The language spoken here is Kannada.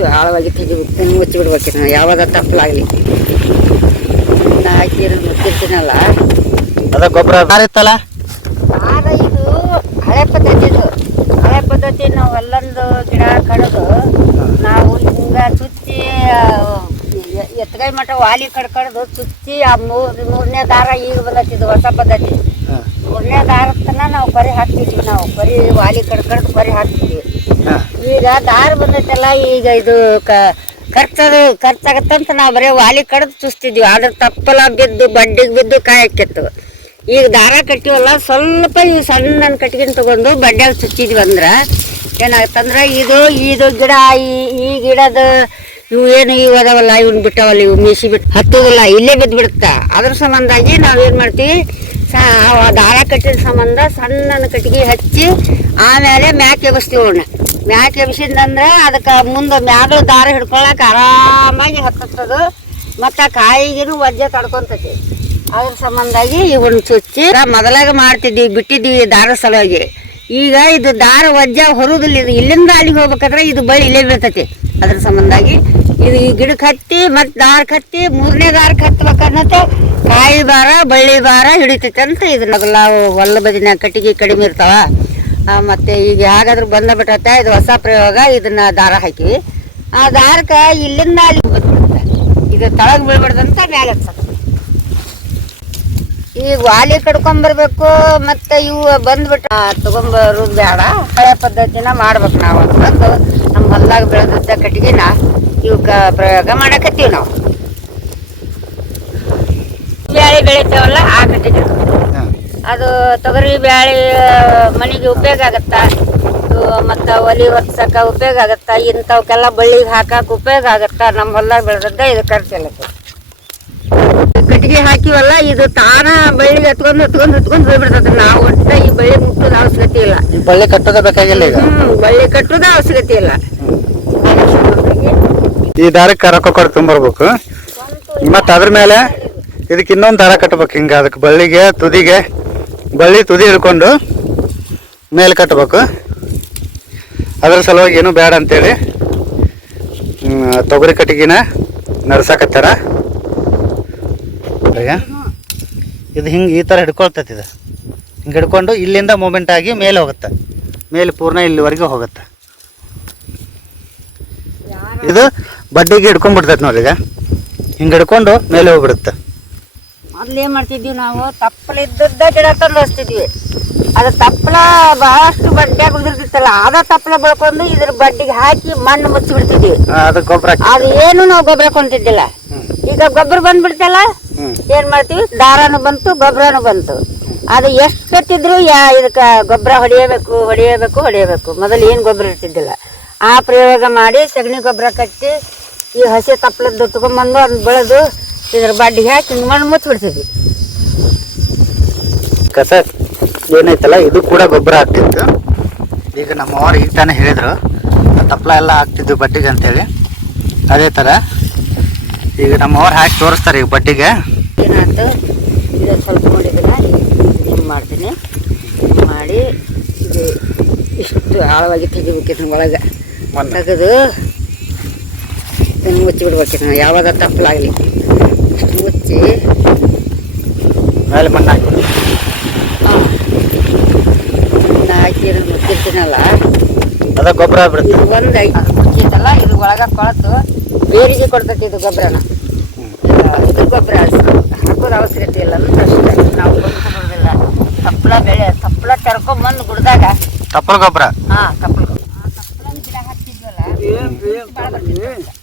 ಇಷ್ಟು ಆಳವಾಗಿ ತೆಗಿಬೇಕು, ಮುಚ್ಚಿಬಿಡ್ಬೇಕು. ನಾವು ಯಾವಾಗ ತಪ್ಪಲಾಗಲಿ ಹಾಕಿ ಮುಚ್ಚಿರ್ತೀನಲ್ಲ ಅದ ಗೊಬ್ಬರ ಇತ್ತಲ್ಲ. ಆದ ಇದು ಹಳೆ ಪದ್ಧತಿ. ಇದು ಹಳೆ ಪದ್ಧತಿ. ನಾವು ಎಲ್ಲೊಂದು ಗಿಡ ಕಡಿದು ನಾವು ಹಿಂಗ ಚುಚ್ಚಿ ಎತ್ತಗೈ ಮಠ ವಾಲಿ ಕಡ್ದು ಚುಚ್ಚಿ ಆ ಮೂರನೇ ದಾರ ಈಗ ಬಂದತ್ತಿದ್ದು ಹೊಸ ಪದ್ಧತಿ. ಮೂರನೇ ದಾರತನ ನಾವು ಬರಿ ಹಾಕ್ತಿದ್ವಿ. ನಾವು ಬರೀ ವಾಲಿ ಕಡ್ದು ಬರಿ ಹಾಕ್ತಿದ್ವಿ. ಈಗ ದಾರ ಬಂದೈತಲ್ಲ, ಈಗ ಇದು ಖರ್ಚಾಗತ್ತಂತ ನಾವು ಬರೀ ವಾಲಿ ಕಡ್ದು ಚುಚ್ತಿದ್ವಿ. ಆದ್ರೆ ತಪ್ಪಲ ಬಿದ್ದು ಬಡ್ಡಿಗೆ ಬಿದ್ದು ಕಾಯಿ ಹಾಕಿತ್ತು. ಈಗ ದಾರ ಕಟ್ಟಿವಲ್ಲ, ಸ್ವಲ್ಪ ಇವು ಸಣ್ಣ ಕಟ್ಗಿನ ತಗೊಂಡು ಬಡ್ಡ್ಯಾಗ ಚುಚ್ಚಿದ್ವಿ ಅಂದ್ರೆ ಏನಾಗತ್ತಂದ್ರೆ ಇದು ಗಿಡ ಈ ಗಿಡದ ಇವು ಏನು ಇವು ಅದಾವಲ್ಲ, ಇವನ್ ಬಿಟ್ಟವಲ್ಲ, ಇವು ಮೀಸಿ ಬಿಟ್ಟು ಹತ್ತೋದಿಲ್ಲ, ಇಲ್ಲೇ ಬಿದ್ದು ಬಿಡುತ್ತಾ. ಅದ್ರ ಸಂಬಂಧಾಗಿ ನಾವೇನು ಮಾಡ್ತೀವಿ, ದಾರ ಕಟ್ಟಿದ ಸಂಬಂಧ ಸಣ್ಣ ಕಟ್ಟಿಗೆ ಹಚ್ಚಿ ಆಮೇಲೆ ಮ್ಯಾಕೆ ಎಬ್ಸ್ತೀವಿ. ಅವನ್ನ ಮ್ಯಾಕೆ ಎಬ್ಸಿದಂದ್ರೆ ಅದಕ್ಕೆ ಮುಂದೆ ಮ್ಯಾಗ ದಾರ ಹಿಡ್ಕೊಳಕ್ಕೆ ಆರಾಮಾಗಿ ಹತ್ತದು. ಮತ್ತು ಕಾಯಿಗೂ ವಜ್ಜೆ ತಡ್ಕೊತೈತಿ. ಅದ್ರ ಸಂಬಂಧಾಗಿ ಇವನ್ನ ಚುಚ್ಚಿ ಮೊದಲಾಗ ಮಾಡ್ತಿದ್ವಿ, ಬಿಟ್ಟಿದ್ವಿ ದಾರ ಸಲುವಾಗಿ. ಈಗ ಇದು ದಾರ ವಜ್ಜೆ ಹೊರುದಿಲ್ಲ. ಇದು ಇಲ್ಲಿಂದ ಅಲ್ಲಿಗೆ ಹೋಗ್ಬೇಕಾದ್ರೆ ಇದು ಬಳ್ಳಿ ಇಲ್ಲೇ ಬೀಳ್ತೈತಿ. ಅದ್ರ ಸಂಬಂಧಾಗಿ ಇದು ಈ ಗಿಡಕ್ಕೆ ಹತ್ತಿ ಮತ್ತು ದಾರ ಕತ್ತಿ ಮೂರನೇ ದಾರಕ್ಕೆ ಹತ್ಬೇಕನ್ನತ್ತೆ ಕಾಯಿ ಬಾರ ಬಳ್ಳಿ ಬಾರ ಹಿಡಿತೈತೆ ಅಂತ. ಇದನ್ನೆಲ್ಲ ಹೊಲ ಬದಿನ ಕಟ್ಟಿಗೆ ಕಡಿಮೆ ಇರ್ತಾವ. ಮತ್ತು ಈಗ ಯಾಗಾದ್ರೂ ಬಂದಬಿಟ್ಟತ್ತೆ. ಇದು ಹೊಸ ಪ್ರಯೋಗ. ಇದನ್ನ ದಾರ ಹಾಕಿವಿ. ಆ ದಾರಕ್ಕೆ ಇಲ್ಲಿಂದ ಅಲ್ಲಿ ಬಂದ್ಬಿಡುತ್ತೆ. ಇದು ತಳಗೆ ಬೀಳ್ಬಾರ್ದಂತ ಮ್ಯಾಲೆ ಹಚ್ಚ. ಈಗ ವಾಲಿ ಕಡ್ಕೊಂಬರ್ಬೇಕು. ಮತ್ತು ಇವು ಬಂದ್ಬಿಟ್ಟು ತಗೊಂಬರೋದು ಬೇಡ. ಹಳೆ ಪದ್ಧತಿನ ಮಾಡ್ಬೇಕು ನಾವು. ಬಂದು ನಮ್ಮ ಹೊಲ್ದಾಗ ಬೆಳೆದ ಕಟ್ಟಿಗೆನ ಇವಕ್ಕೆ ಪ್ರಯೋಗ ಮಾಡಕತ್ತೀವಿ ನಾವು. ಬ್ಯಾಳೆ ಬೆಳಿತೇವಲ್ಲ, ಆ ಕಟ್ಟಿಗೆ ಅದು ತೊಗರಿ ಬ್ಯಾಳೆ ಮನೆಗೆ ಉಪಯೋಗ ಆಗತ್ತ. ಮತ್ತು ಒಲಿ ಹೊತ್ಸಕ್ಕೆ ಉಪಯೋಗ ಆಗತ್ತ. ಇಂಥವಕ್ಕೆಲ್ಲ ಬಳ್ಳಿಗೆ ಹಾಕಕ್ಕೆ ಉಪಯೋಗ ಆಗತ್ತ. ನಮ್ಮ ಹೊಲ್ದಾಗ ಬೆಳೆದದ್ದ ಇದು ಖರ್ಚೆಲ್ಲ ಕಟ್ಟಿಗೆ ಹಾಕಿವಲ್ಲ, ಇದು ತಾನ ಬಳ್ಳಿಗೆ ಹತ್ಕೊಂಡು ಹೋಗ್ಬಿಡ್ತದೆ. ನಾವು ಒಟ್ಟ ಈ ಬಳ್ಳಿ ಮುಟ್ಟೋದ ಅವಶ್ಯಕತೆ ಇಲ್ಲ. ಬಳ್ಳಿ ಕಟ್ಟೋದ ಬೇಕಾಗಿಲ್ಲ. ಈಗ ಬಳ್ಳಿ ಕಟ್ಟೋದ ಅವಶ್ಯಕತೆ ಇಲ್ಲ. ಈ ದಾರಕ್ಕೆ ರೊಕ್ಕ ಕೊಟ್ಟು ತುಂಬರ್ಬೇಕು. ಮತ್ತು ಅದ್ರ ಮೇಲೆ ಇದಕ್ಕೆ ಇನ್ನೊಂದು ದಾರ ಕಟ್ಟಬೇಕು. ಹಿಂಗೆ ಅದಕ್ಕೆ ಬಳ್ಳಿ ತುದಿ ಹಿಡ್ಕೊಂಡು ಮೇಲೆ ಕಟ್ಟಬೇಕು. ಅದ್ರ ಸಲುವಾಗಿ ಏನು ಬೇಡ ಅಂತೇಳಿ ತೊಗರಿ ಕಟ್ಟಿಗೆನ ನಡ್ಸಾಕತ್ತಾರ. ಇದು ಹಿಂಗೆ ಈ ಥರ ಹಿಡ್ಕೊಳ್ತೈತಿ. ಇದು ಹಿಂಗೆ ಹಿಡ್ಕೊಂಡು ಇಲ್ಲಿಂದ ಮೂಮೆಂಟ್ ಆಗಿ ಮೇಲೆ ಹೋಗುತ್ತೆ. ಮೇಲೆ ಪೂರ್ಣ ಇಲ್ಲಿವರೆಗೂ ಹೋಗುತ್ತೆ. ಇದು ಬಡ್ಡಿಗೆ ಹಿಡ್ಕೊಂಡ್ಬಿಡ್ತೈತೆ ನೋಡಿ. ಈಗ ಹಿಂಗೆ ಹಿಡ್ಕೊಂಡು ಮೇಲೆ ಹೋಗ್ಬಿಡುತ್ತೆ. ಮೊದ್ಲು ಏನು ಮಾಡ್ತಿದ್ವಿ ನಾವು, ತಪ್ಪಲ ಇದ್ದದ್ದ ಗಿಡ ತಂದು ಹಚ್ತಿದ್ವಿ. ಅದು ತಪ್ಪಲ ಬಹಳಷ್ಟು ಬಡ್ಡ್ಯಾಗ ಉದಿರ್ತಿತ್ತಲ್ಲ, ಅದ ತಪ್ಪಲ ಬೆಳ್ಕೊಂಡು ಇದ್ರ ಬಡ್ಡಿಗೆ ಹಾಕಿ ಮಣ್ಣು ಮುಚ್ಚಿ ಬಿಡ್ತಿದ್ವಿ. ಅದು ಗೊಬ್ಬರ ಅದು ಏನು ನಾವು ಗೊಬ್ಬರ ಕೊಂತಿದ್ದಿಲ್ಲ. ಈಗ ಗೊಬ್ಬರ ಬಂದ್ಬಿಡ್ತಲ್ಲ, ಏನ್ ಮಾಡ್ತೀವಿ, ದಾರನು ಬಂತು, ಗೊಬ್ಬರನು ಬಂತು. ಅದು ಎಷ್ಟು ಕಟ್ಟಿದ್ರು ಇದಕ್ಕೆ ಗೊಬ್ಬರ ಹೊಡೆಯಬೇಕು. ಮೊದಲು ಏನು ಗೊಬ್ಬರ ಇರ್ತಿದ್ದಿಲ್ಲ. ಆ ಪ್ರಯೋಗ ಮಾಡಿ ಸಗಣಿ ಗೊಬ್ಬರ ಕಟ್ಟಿ ಈ ಹಸಿ ತಪ್ಪಲದ್ದು ತಗೊಂಡ್ಬಂದು ಅದನ್ನ ಬೆಳೆದು ಇದ್ರ ಬಡ್ಡಿಗೆ ಹಾಕಿ ಮಣ್ಣು ಮುಚ್ಚಿಬಿಡ್ತಿದ್ವಿ. ಕಸ ಏನೈತಲ್ಲ, ಇದು ಕೂಡ ಗೊಬ್ಬರ ಆಗ್ತಿತ್ತು. ಈಗ ನಮ್ಮವ್ರು ಈಗ ತಾನೇ ಹೇಳಿದ್ರು, ತಪ್ಪಲ ಎಲ್ಲ ಹಾಕ್ತಿದ್ವಿ ಬಡ್ಡಿಗೆ ಅಂತೇಳಿ. ಅದೇ ಥರ ಈಗ ನಮ್ಮವ್ರು ಹಾಕಿ ತೋರಿಸ್ತಾರೆ ಈಗ ಬಡ್ಡಿಗೆ. ಏನಾಯ್ತು, ಇದು ಸ್ವಲ್ಪ ನೋಡಿದ್ರೆ ಹಿಂಗೆ ಮಾಡ್ತೀನಿ. ಮಾಡಿ ಇದು ಇಷ್ಟು ಆಳವಾಗಿ ತೆಗಿಬೇಕಿತ್ತು ಒಳಗೆ. ತೆಗೆದು ಇದನ್ನು ಮುಚ್ಚಿಬಿಡ್ಬೇಕಿತ್ತು. ನಾವು ಯಾವಾಗ ತಪ್ಪಲಾಗಲಿ ಇಷ್ಟು ಮುಚ್ಚಿ ಮೇಲೆ ಮಣ್ಣು ಹಾಕಿ ಮುಚ್ಚಿರ್ತೀನಲ್ಲ, ಅದ ಗೊಬ್ಬರ ಆಗ್ಬಿಡುತ್ತೆ. ಒಂದು 5 ಮುಚ್ಚಿತ್ತಲ್ಲ, ಇದು ಒಳಗೆ ಕೊಳತು ಬೇರಿಗೆ ಕೊಡ್ತೈತಿ. ಇದು ಗೊಬ್ಬರನ ಇದು ಗೊಬ್ಬರ ಹಾಕೋದು ಅವಶ್ಯಕತೆ ಇಲ್ಲ ಅಂತ ಅಷ್ಟೇ. ನಾವು ಬರೋದಿಲ್ಲ. ತಪ್ಪಲ ತೆರ್ಕೊಂಬಂದು ಗುಡ್ದಾಗ ತಪ್ಪಲ ಗೊಬ್ಬರ. ತಪ್ಪಲ ಗಿಡ ಹಾಕ್ತಿದ್ವಲ್ಲ, ಭಾಳ ಬರ್ತಿತ್ತು.